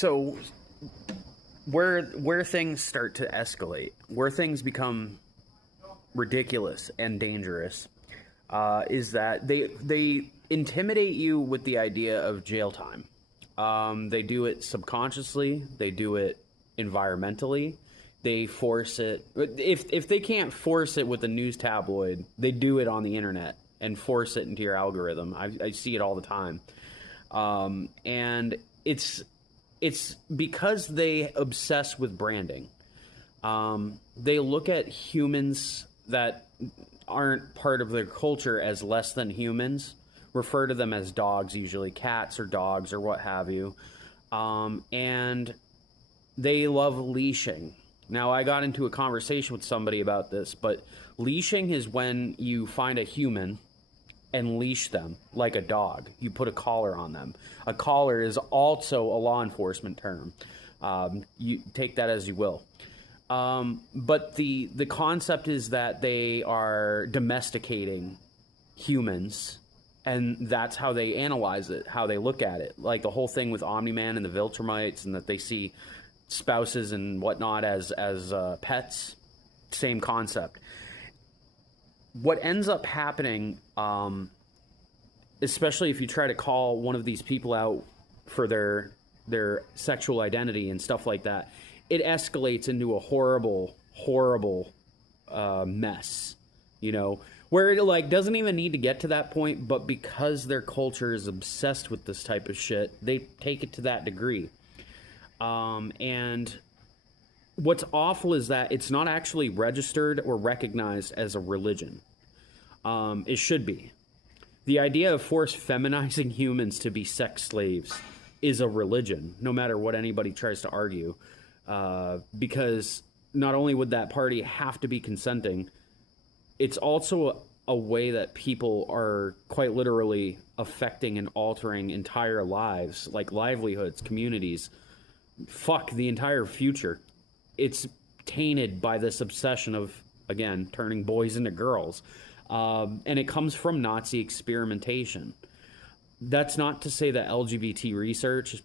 So where things start to escalate, where things become ridiculous and dangerous, is that they intimidate you with the idea of jail time. They do it subconsciously. They do it environmentally. They force it. If they can't force it with a news tabloid, they do it on the internet and force it into your algorithm. I see it all the time, and it's because they obsess with branding. They look at humans that aren't part of their culture as less than humans, refer to them as dogs, usually cats or dogs or what have you, and they love leashing. Now, I got into a conversation with somebody about this, but leashing is when you find a human and leash them like a dog. You put a collar on them. A collar is also a law enforcement term. You take that as you will. But the concept is that they are domesticating humans, and that's how they analyze it, how they look at it. Like the whole thing with Omni-Man and the Viltrumites, and that they see spouses and whatnot as pets. Same concept. What ends up happening, especially if you try to call one of these people out for their sexual identity and stuff like that, it escalates into a horrible mess, you know, where it like doesn't even need to get to that point, but because their culture is obsessed with this type of shit, they take it to that degree. And what's awful is that it's not actually registered or recognized as a religion. It should be. The idea of force feminizing humans to be sex slaves is a religion, no matter what anybody tries to argue. Because not only would that party have to be consenting, it's also a way that people are quite literally affecting and altering entire lives, like livelihoods, communities. Fuck, the entire future. It's tainted by this obsession of, again, turning boys into girls. And it comes from Nazi experimentation. That's not to say that LGBT research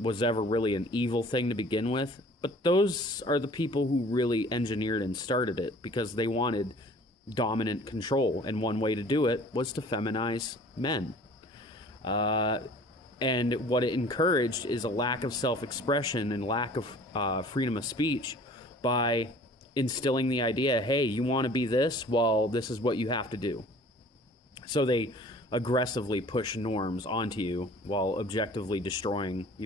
was ever really an evil thing to begin with, but those are the people who really engineered and started it because they wanted dominant control, and one way to do it was to feminize men. And what it encouraged is a lack of self-expression and lack of freedom of speech by instilling the idea, hey, you want to be this? Well, this is what you have to do. So they aggressively push norms onto you while objectively destroying